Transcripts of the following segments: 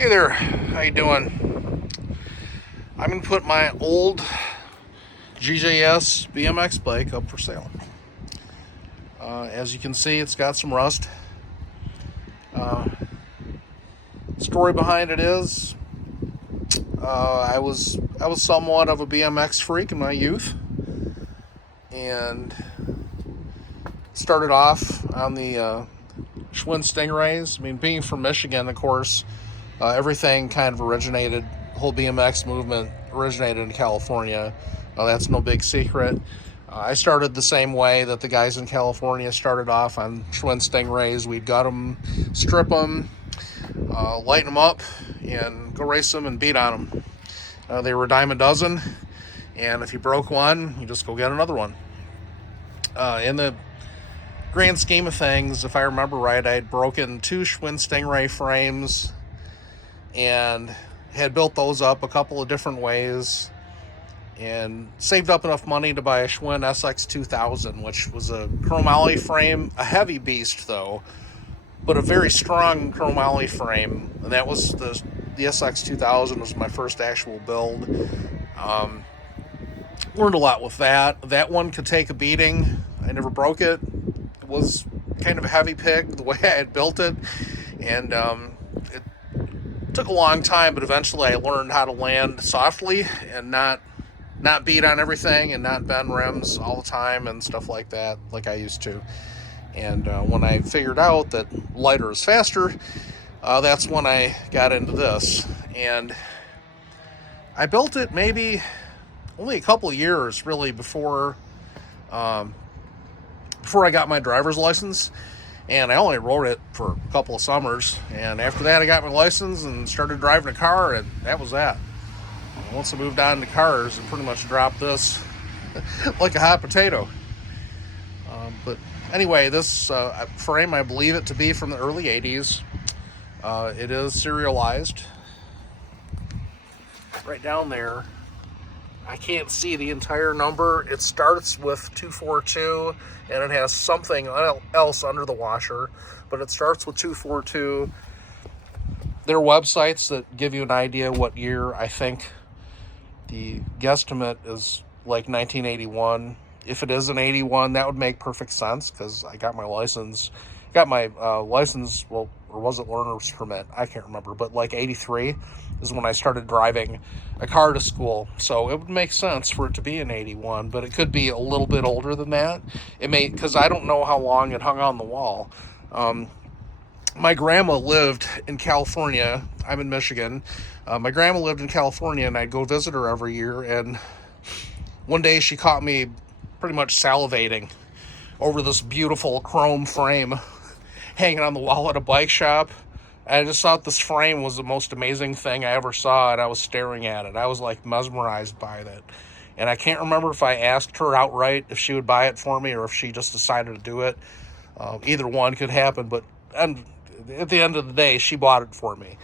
Hey there, how you doing? I'm gonna put my old GJS BMX bike up for sale. As you can see, it's got some rust. Uh, Story behind it is, I was somewhat of a BMX freak in my youth, and started off on the Schwinn Stingrays. I mean, being from Michigan, of course, everything kind of originated. The whole BMX movement originated in California. That's no big secret. I started the same way that the guys in California started off on Schwinn Stingrays. We'd gut them, strip them, lighten them up, and go race them and beat on them. They were a dime a dozen, and if you broke one, you just go get another one. In the grand scheme of things, if I remember right, I had broken two Schwinn Stingray frames and had built those up a couple of different ways and saved up enough money to buy a Schwinn SX2000, which was a chromoly frame, a heavy beast though, but a very strong chromoly frame. And that was the SX2000 was my first actual build. Learned a lot with that. That one could take a beating. I never broke it. It was kind of a heavy pick the way I had built it, and it took a long time, but eventually I learned how to land softly and not beat on everything and not bend rims all the time and stuff like that, like I used to. And when I figured out that lighter is faster, that's when I got into this. And I built it maybe only a couple of years, really, before I got my driver's license. And I only rode it for a couple of summers. And after that, I got my license and started driving a car, and that was that. And once I moved on to cars, I pretty much dropped this like a hot potato. But anyway, this frame, I believe it to be from the early 80s. It is serialized. Right down there, I can't see the entire number. It starts with 242, and it has something else under the washer, but it starts with 242. There are websites that give you an idea what year. I think the guesstimate is like 1981. If it is an 81, that would make perfect sense, because I got my license. Well, or was it learner's permit? I can't remember, but like 83 is when I started driving a car to school. So it would make sense for it to be an 81, but it could be a little bit older than that. It may, because I don't know how long it hung on the wall. My grandma lived in California. I'm in Michigan. My grandma lived in California, and I'd go visit her every year. And one day she caught me pretty much salivating over this beautiful chrome frame hanging on the wall at a bike shop. I just thought this frame was the most amazing thing I ever saw, and I was staring at it. I was like mesmerized by it. And I can't remember if I asked her outright if she would buy it for me or if she just decided to do it. Either one could happen, but at the end of the day, she bought it for me.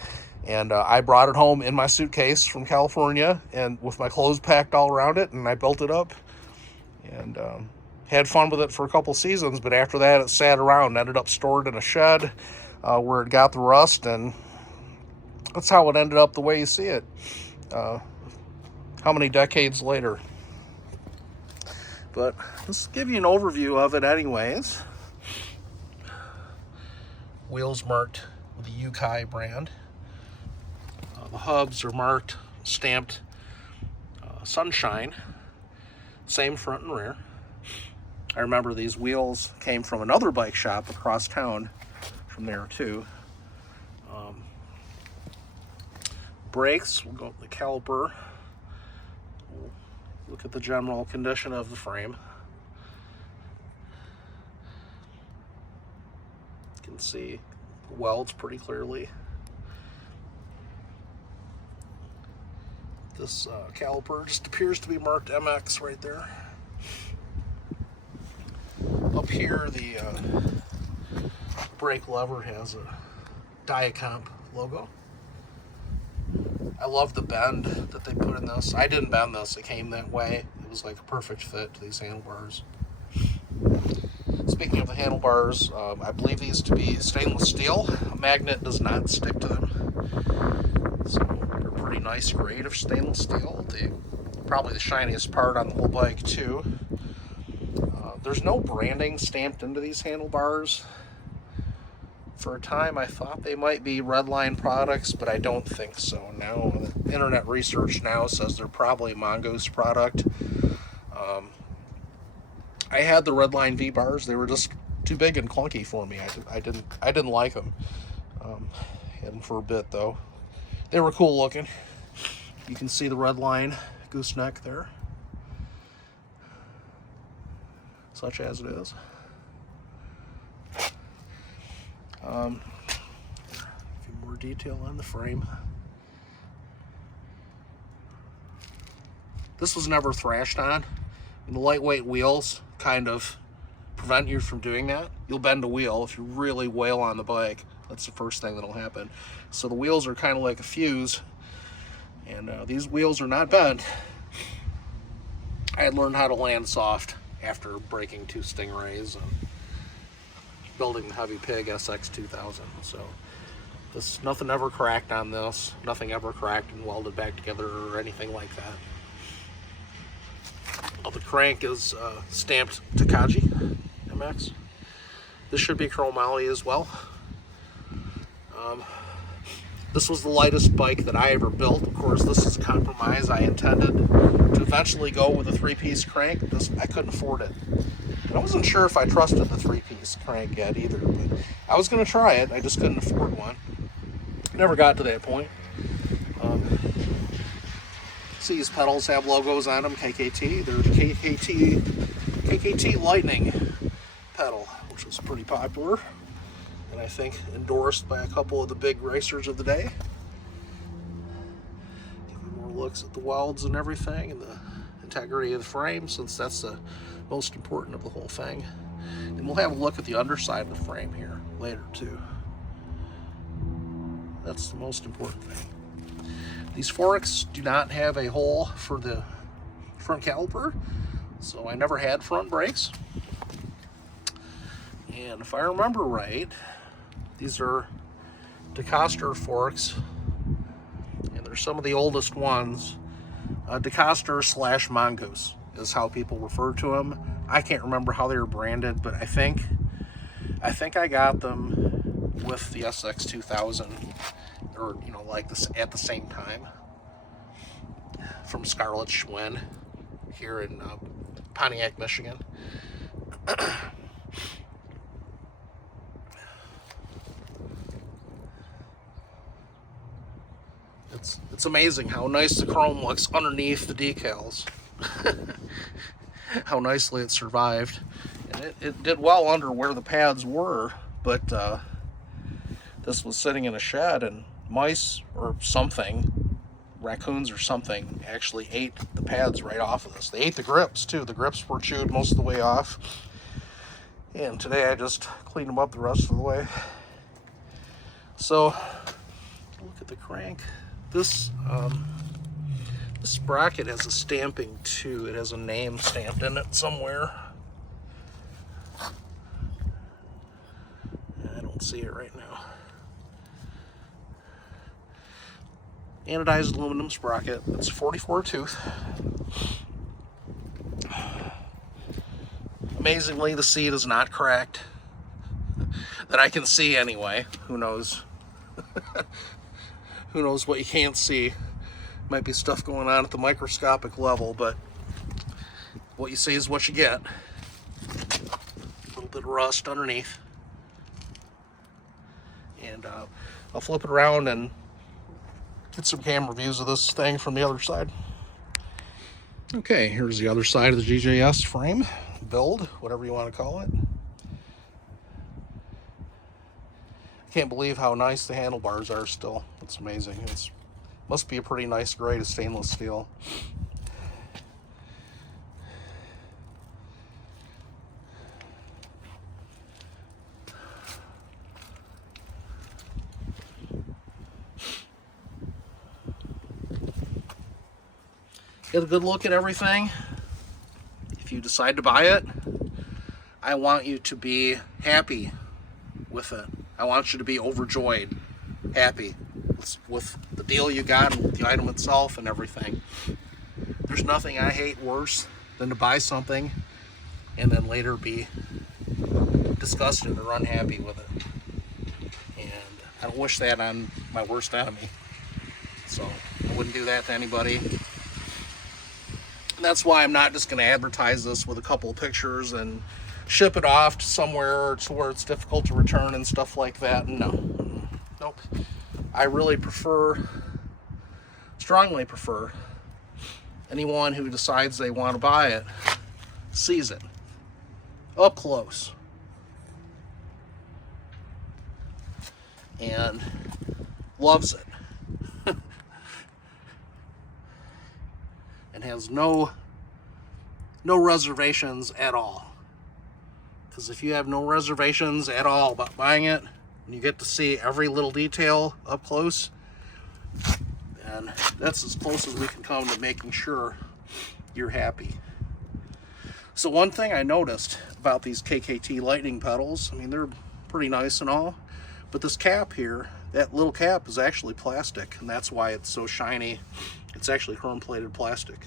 And I brought it home in my suitcase from California and with my clothes packed all around it, and I built it up. And had fun with it for a couple seasons, but after that it sat around, ended up stored in a shed where it got the rust, and that's how it ended up the way you see it. How many decades later? But let's give you an overview of it anyways. Wheels marked with the Yukai brand. The hubs are marked, stamped Sunshine. Same front and rear. I remember these wheels came from another bike shop across town from there too. Brakes, we'll go with the caliper. We'll look at the general condition of the frame. You can see the welds pretty clearly. This caliper just appears to be marked MX right there. Up here, the brake lever has a Diacomp logo. I love the bend that they put in this. I didn't bend this, it came that way. It was like a perfect fit to these handlebars. Speaking of the handlebars, I believe these to be stainless steel. A magnet does not stick to them. So they're a pretty nice grade of stainless steel. Probably the shiniest part on the whole bike too. There's no branding stamped into these handlebars. For a time I thought they might be Redline products, but I don't think so now. The internet research now says they're probably a Mongoose product. I had the Redline V bars. They were just too big and clunky for me. I didn't like them. Had them for a bit though. They were cool looking. You can see the Redline gooseneck there, such as it is. A few more detail on the frame. This was never thrashed on, and the lightweight wheels kind of prevent you from doing that. You'll bend a wheel if you really wail on the bike. That's the first thing that'll happen. So the wheels are kind of like a fuse, and these wheels are not bent. I had learned how to land soft after breaking 2 Stingrays and building the Heavy Pig SX 2000. So nothing ever cracked on this. Nothing ever cracked and welded back together or anything like that. Well, the crank is stamped Takagi MX. This should be chromoly as well. This was the lightest bike that I ever built. Of course, this is a compromise. I intended to eventually go with a 3-piece crank. I couldn't afford it. And I wasn't sure if I trusted the 3-piece crank yet either, but I was going to try it. I just couldn't afford one. Never got to that point. See, these pedals have logos on them, KKT. They're the KKT Lightning pedal, which was pretty popular, and I think endorsed by a couple of the big racers of the day. Give you more looks at the welds and everything, and the integrity of the frame, since that's the most important of the whole thing. And we'll have a look at the underside of the frame here later too. That's the most important thing. These forks do not have a hole for the front caliper, so I never had front brakes. And if I remember right, these are DeCoster forks, and they're some of the oldest ones. DeCoster / Mongoose is how people refer to them. I can't remember how they were branded, but I think I got them with the SX 2000, or like this at the same time, from Scarlett Schwinn here in Pontiac, Michigan. It's amazing how nice the chrome looks underneath the decals. How nicely it survived. And it did well under where the pads were, but this was sitting in a shed, and mice or something, raccoons or something, actually ate the pads right off of this. They ate the grips too. The grips were chewed most of the way off. And today I just cleaned them up the rest of the way. So look at the crank. This sprocket has a stamping too. It has a name stamped in it somewhere. I don't see it right now. Anodized aluminum sprocket. It's 44 tooth. Amazingly, the seat is not cracked. That I can see anyway. Who knows? Who knows what you can't see? Might be stuff going on at the microscopic level, but what you see is what you get. A little bit of rust underneath. And I'll flip it around and get some camera views of this thing from the other side. Okay, here's the other side of the GJS frame, build, whatever you want to call it. I can't believe how nice the handlebars are still. It's amazing. It must be a pretty nice grade of stainless steel. Get a good look at everything. If you decide to buy it, I want you to be happy with it. I want you to be overjoyed, happy with difference with the deal you got and with the item itself and everything. There's nothing I hate worse than to buy something and then later be disgusted or unhappy with it. And I don't wish that on my worst enemy. So I wouldn't do that to anybody. And that's why I'm not just going to advertise this with a couple of pictures and ship it off to somewhere to where it's difficult to return and stuff like that. No. Nope. I really strongly prefer, anyone who decides they want to buy it sees it up close and loves it and has no reservations at all. Because if you have no reservations at all about buying it and you get to see every little detail up close, then that's as close as we can come to making sure you're happy. So one thing I noticed about these KKT Lightning pedals, I mean, they're pretty nice and all, but this cap here, that little cap is actually plastic, and that's why it's so shiny. It's actually chrome-plated plastic.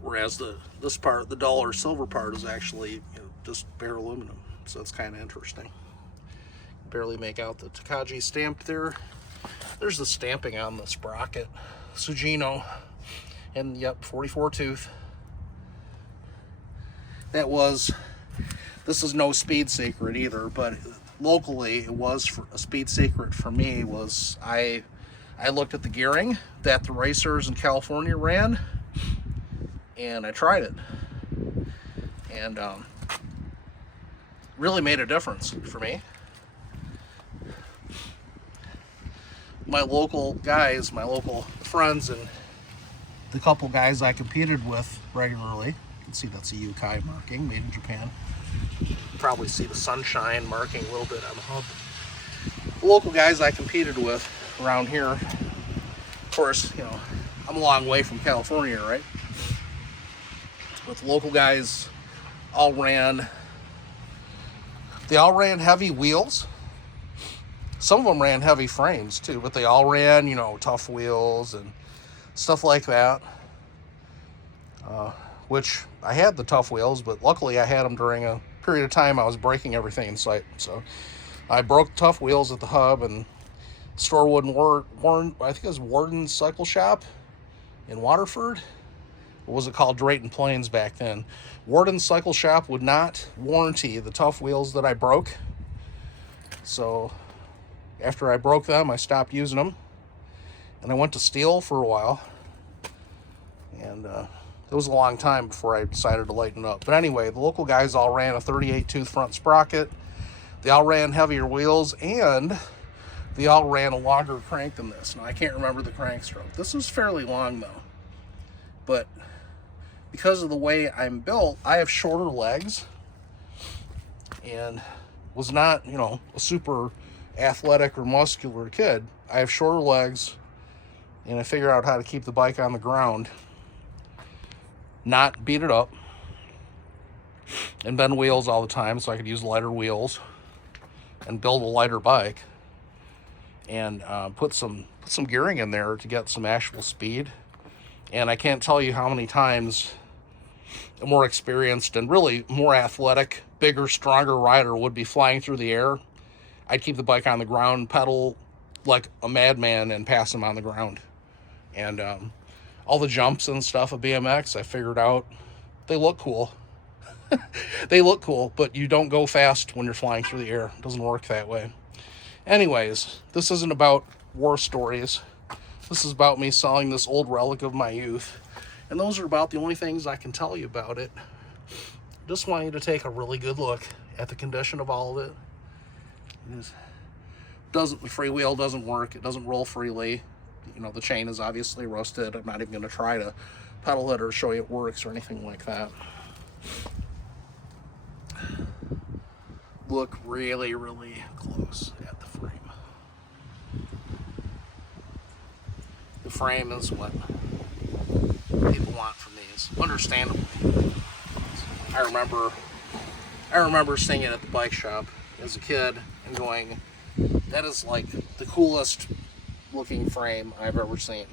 Whereas this part, the dull or silver part, is actually just bare aluminum. So it's kind of interesting. Barely make out the Takagi stamp there. There's the stamping on the sprocket. Sugino. And yep, 44 tooth. This is no speed secret either, but locally it was a speed secret for me. Was I looked at the gearing that the racers in California ran, and I tried it, and really made a difference for me. My local guys, my local friends, and the couple guys I competed with regularly, you can see that's a Yukai marking, made in Japan. You can probably see the sunshine marking a little bit on the hub. The local guys I competed with around here, of course, I'm a long way from California, right? But the local guys all ran heavy wheels. Some of them ran heavy frames too, but they all ran, tough wheels and stuff like that. Which I had the tough wheels, but luckily I had them during a period of time I was breaking everything in sight. So I broke the tough wheels at the hub, and the store wouldn't I think it was Warden's Cycle Shop in Waterford. What was it called? Drayton Plains back then. Warden's Cycle Shop would not warranty the tough wheels that I broke. So after I broke them, I stopped using them, and I went to steel for a while, and it was a long time before I decided to lighten up. But anyway, the local guys all ran a 38 tooth front sprocket. They all ran heavier wheels, and they all ran a longer crank than this. Now, I can't remember the crank stroke. This is fairly long though, but because of the way I'm built, I have shorter legs, and was not, a super athletic or muscular kid. I have shorter legs, and I figured out how to keep the bike on the ground, not beat it up, and bend wheels all the time so I could use lighter wheels and build a lighter bike, and put some gearing in there to get some actual speed. And I can't tell you how many times a more experienced and really more athletic, bigger, stronger rider would be flying through the air. I'd keep the bike on the ground, pedal like a madman, and pass them on the ground. And all the jumps and stuff of BMX, I figured out, they look cool. They look cool, but you don't go fast when you're flying through the air. It doesn't work that way. Anyways, this isn't about war stories. This is about me selling this old relic of my youth. And those are about the only things I can tell you about it. Just want you to take a really good look at the condition of all of it. The freewheel doesn't work. It doesn't roll freely. The chain is obviously rusted. I'm not even going to try to pedal it or show you it works or anything like that. Look really, really close at the frame. The frame is what people want from these, understandably. I remember seeing it at the bike shop as a kid and going, That is like the coolest looking frame I've ever seen.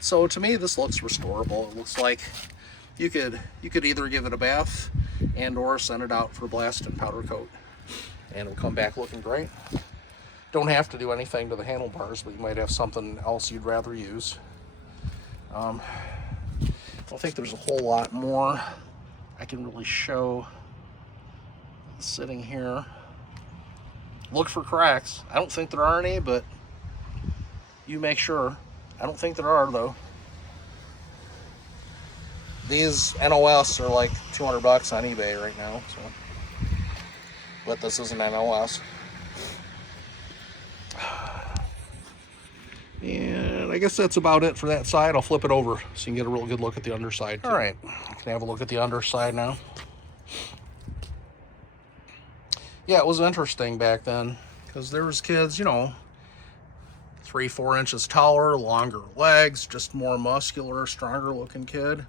So to me, this looks restorable. It looks like you could either give it a bath and or send it out for blast and powder coat, and it'll come back looking great. Don't have to do anything to the handlebars, but you might have something else you'd rather use. I don't think there's a whole lot more I can really show sitting here. Look for cracks. I don't think there are any, but you make sure. I don't think there are, though. These NOS are like $200 on eBay right now, so. But this is an NOS. And I guess that's about it for that side. I'll flip it over so you can get a real good look at the underside too. All right, you can have a look at the underside now. Yeah, it was interesting back then because there was kids, you know, 3-4 inches taller, longer legs, just more muscular, stronger looking kid.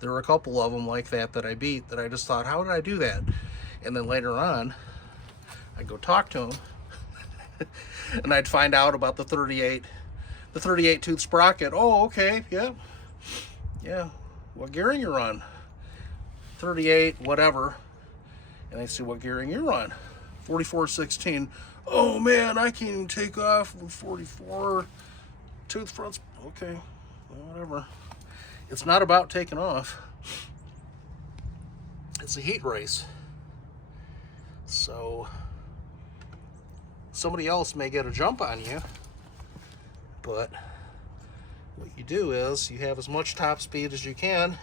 There were a couple of them like that I beat that I just thought, how did I do that? And then later on, I'd go talk to them and I'd find out about the 38 tooth sprocket. Oh, okay, yeah. What gearing you're on? 38, whatever. And I say, what gearing you're on? 44-16. Oh man, I can't even take off with 44 tooth fronts. Okay, well, whatever. It's not about taking off. It's a heat race. So somebody else may get a jump on you, but what you do is you have as much top speed as you can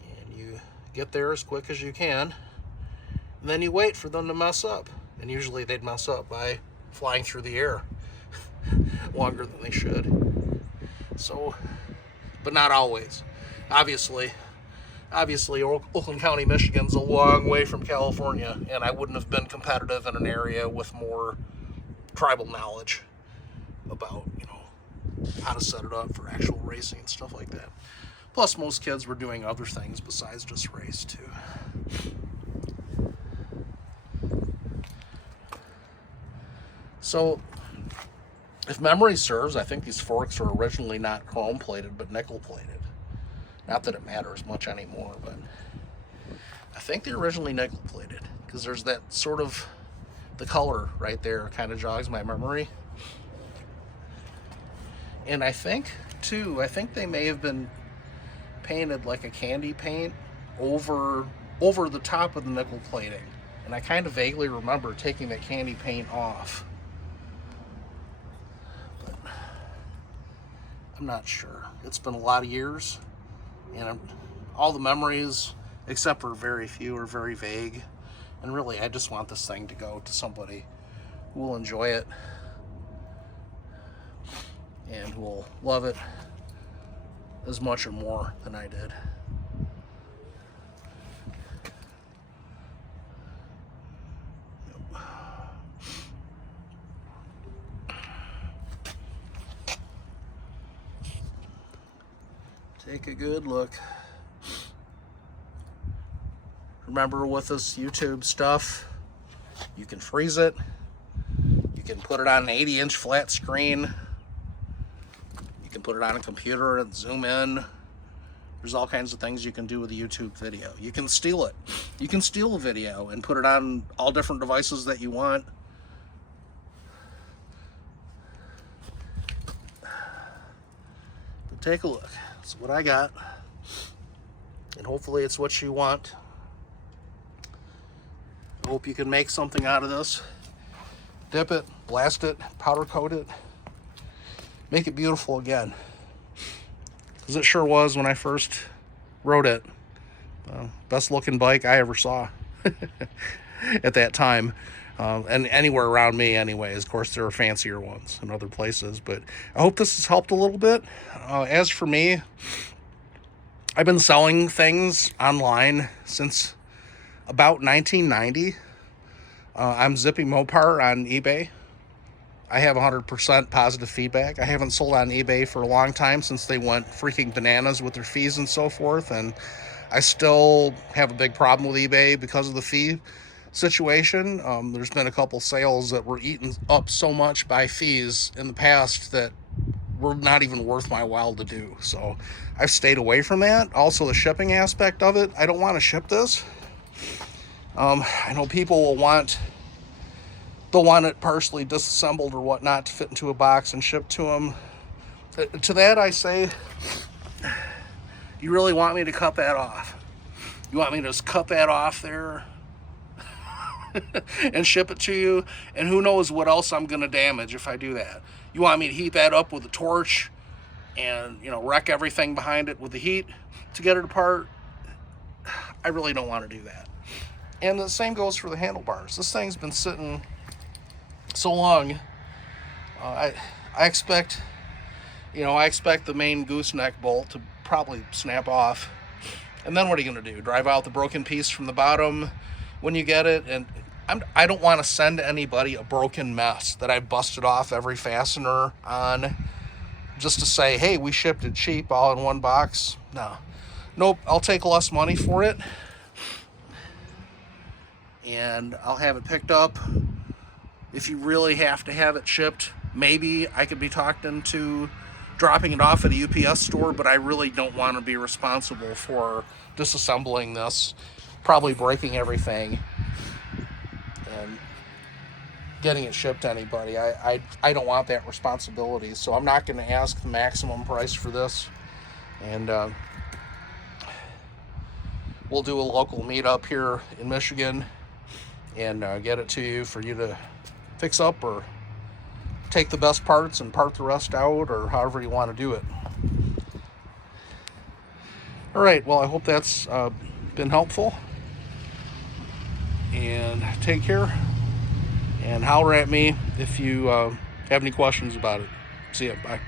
and you get there as quick as you can, and then you wait for them to mess up. And usually they'd mess up by flying through the air longer than they should. So, but not always. Obviously, Oakland County, Michigan's a long way from California, and I wouldn't have been competitive in an area with more tribal knowledge about, you know, how to set it up for actual racing and stuff like that. Plus, most kids were doing other things besides just race, too. So, if memory serves, I think these forks were originally not chrome plated, but nickel plated. Not that it matters much anymore, but I think they're originally nickel plated because there's that sort of, the color right there kind of jogs my memory. And I think they may have been painted like a candy paint over the top of the nickel plating. And I kind of vaguely remember taking that candy paint off. But I'm not sure. It's been a lot of years. And all the memories, except for very few, are very vague. And really, I just want this thing to go to somebody who will enjoy it and who will love it as much or more than I did. Take a good look. Remember, with this YouTube stuff, you can freeze it. You can put it on an 80-inch flat screen. You can put it on a computer and zoom in. There's all kinds of things you can do with a YouTube video. You can steal it. You can steal a video and put it on all different devices that you want. But take a look. That's what I got. And hopefully it's what you want. I hope you can make something out of this. Dip it, blast it, powder coat it. Make it beautiful again. Because it sure was when I first rode it. Best looking bike I ever saw at that time. And anywhere around me anyways. Of course, there are fancier ones in other places. But I hope this has helped a little bit. As for me, I've been selling things online since about 1990. I'm Zippy Mopar on eBay. I have 100% positive feedback. I haven't sold on eBay for a long time since they went freaking bananas with their fees and so forth. And I still have a big problem with eBay because of the fee situation. There's been a couple sales that were eaten up so much by fees in the past that were not even worth my while to do. So I've stayed away from that. Also, the shipping aspect of it, I don't want to ship this. I know people will want it partially disassembled or whatnot to fit into a box and shipped to them. To that I say, you really want me to cut that off? You want me to just cut that off there and ship it to you? And who knows what else I'm going to damage if I do that. You want me to heat that up with a torch and, wreck everything behind it with the heat to get it apart? I really don't want to do that. And the same goes for the handlebars. This thing's been sitting so long. I expect the main gooseneck bolt to probably snap off. And then what are you going to do? Drive out the broken piece from the bottom when you get it? And I don't want to send anybody a broken mess that I busted off every fastener on just to say, hey, we shipped it cheap all in one box. No. Nope, I'll take less money for it. And I'll have it picked up. If you really have to have it shipped, maybe I could be talked into dropping it off at a UPS store, but I really don't want to be responsible for disassembling this, probably breaking everything, and getting it shipped to anybody. I don't want that responsibility, so I'm not going to ask the maximum price for this. And we'll do a local meetup here in Michigan and get it to you for you to fix up, or take the best parts and part the rest out, or however you want to do it. All right, well, I hope that's been helpful. And take care, and holler at me if you have any questions about it. See ya. Bye.